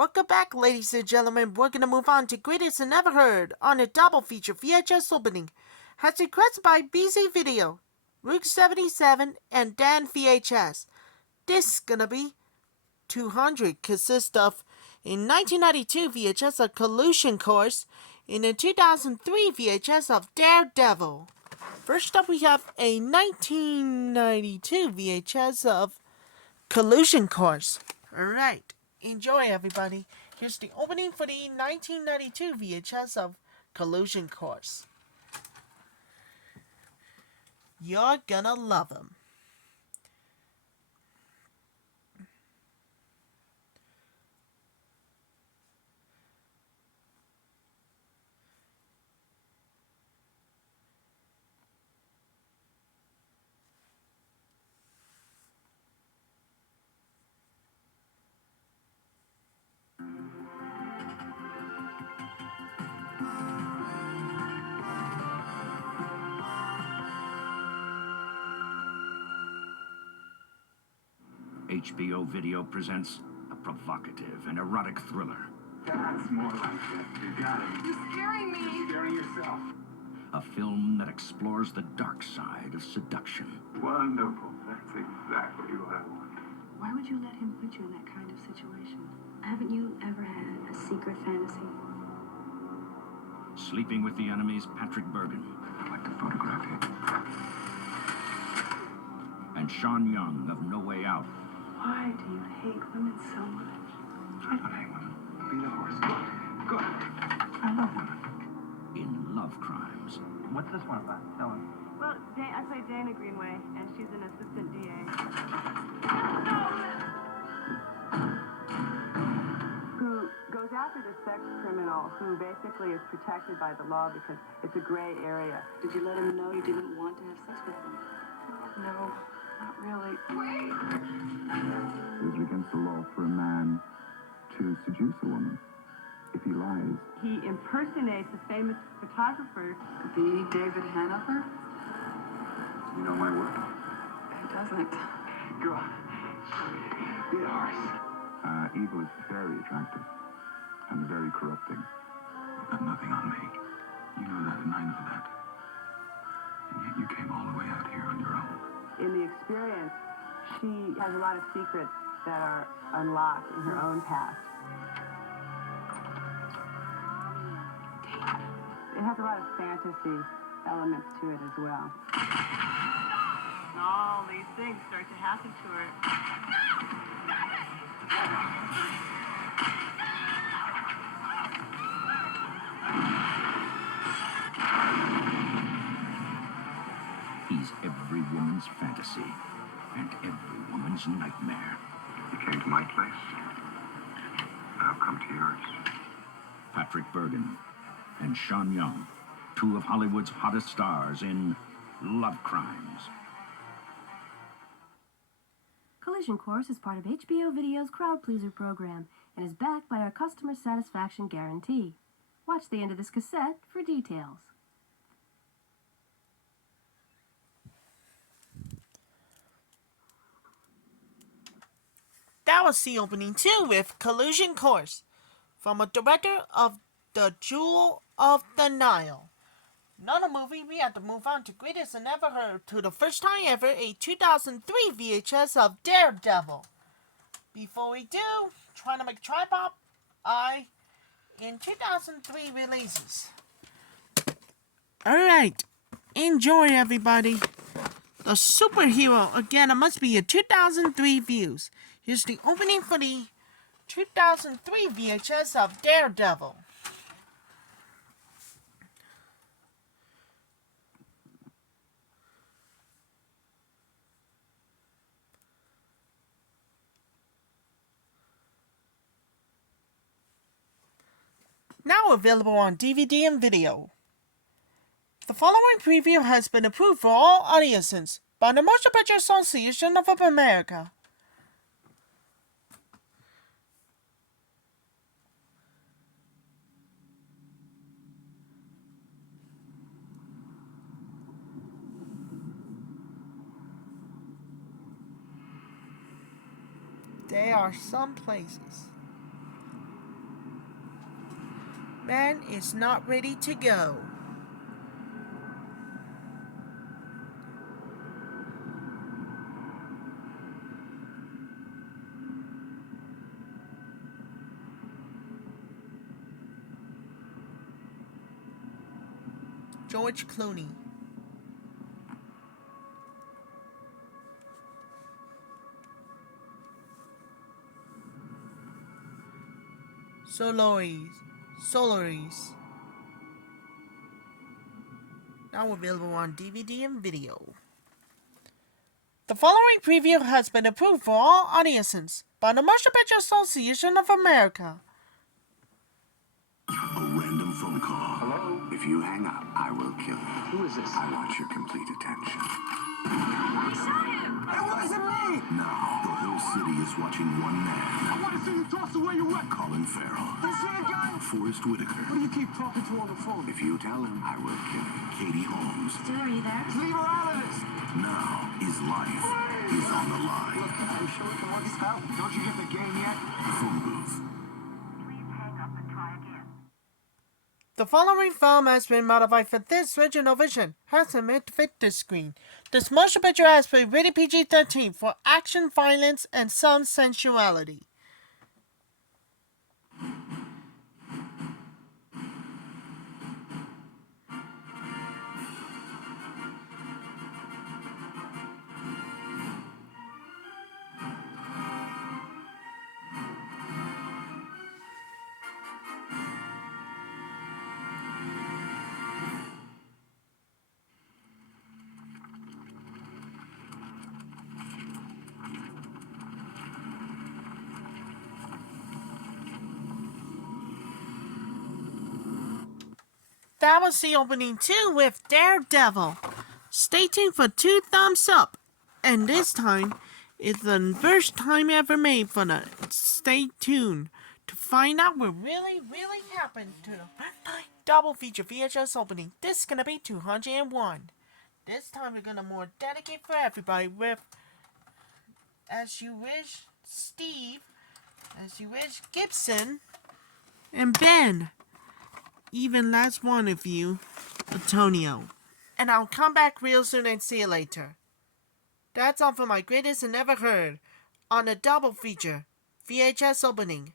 Welcome back, ladies and gentlemen. We're going to move on to Greatest and Never Heard on a double feature VHS opening. Has requested by B.C.Video, Rook 77, and DanVHS. This is going to be 200, consists of a 1992 VHS of Collusion Course and a 2003 VHS of Daredevil. First up, we have a 1992 VHS of Collusion Course. Alright, enjoy everybody. Here's the opening for the 1992 VHS of Collusion Course. You're gonna love them. HBO Video presents a provocative and erotic thriller. That's more like it. You got it. You're scaring me. You're scaring yourself. A film that explores the dark side of seduction. Wonderful. That's exactly what I want. Why would you let him put you in that kind of situation? Haven't you ever had a secret fantasy? Sleeping with the Enemy's Patrick Bergen. I'd like to photograph you. And Sean Young of No Way Out. Why do you hate women so much? I don't hate women. Be the horse. Go ahead. I love women. In Love Crimes. What's this one about? Tell him. Well, I play Dana Greenway, and she's an assistant DA. Who goes after the sex criminal who basically is protected by the law because it's a gray area. Did you let him know you didn't want to have sex with him? No, not really. It is against the law for a man to seduce a woman if he lies. He impersonates a famous photographer. The David Hanover? You know my work. He doesn't. Go on. Be the horse. Evil is very attractive and very corrupting. You've got nothing on me. You know that and I know that. And yet you came all the way out here on your own. In the experience, she has a lot of secrets that are unlocked in her own past. It has a lot of fantasy elements to it as well. All these things start to happen to her. He's every woman's fantasy and every woman's nightmare. You came to my place. I'll come to yours. Patrick Bergen and Sean Young, two of Hollywood's hottest stars in Love Crimes. Collusion Course is part of HBO Video's Crowd Pleaser program and is backed by our customer satisfaction guarantee. Watch the end of this cassette for details. That was the opening too with Collusion Course from a director of The Jewel of the Nile. Another movie, we had to move on to Greatest and Never Heard to the first time ever, a 2003 VHS of Daredevil. Before we do, trying to make Tripop Eye in 2003 releases. Alright, enjoy everybody. The superhero, again, it must be a 2003 views. Here's the opening for the 2003 VHS of Daredevil. Now available on DVD and video. The following preview has been approved for all audiences by the Motion Picture Association of America. There are some places Man is not ready to go. George Clooney. Solaris. Now available on DVD and video. The following preview has been approved for all audiences by the Motion Picture Association of America. A random phone call. Hello? If you hang up, I will kill you. Who is this? I want your complete attention. I shot him! It wasn't me! Now, the whole city is watching one man. I want to see you toss away your weapon! Colin Farrell. You see a gun? Forrest Whitaker. Who do you keep talking to on the phone? If you tell him, I will kill you. Katie Holmes. Stu, are you there? Just leave her out of this! Now, his life is on the line. Look, are you sure we can work this out? Don't you get the game yet? Phone booth. The following film has been modified for this original vision. Has to fit this screen. This motion picture has been rated PG-13 for action, violence, and some sensuality. That was the opening 2 with Daredevil. Stay tuned for 2 thumbs up. And this time is the first time ever made for the stay tuned to find out what really happened to the double feature VHS opening. This is gonna be 201. This time we're gonna more dedicate for everybody with As You Wish Steve, As You Wish Gibson, and Ben. Even last one of you, Antonio. And I'll come back real soon and see you later. That's all for my greatest and ever heard on a double feature VHS opening.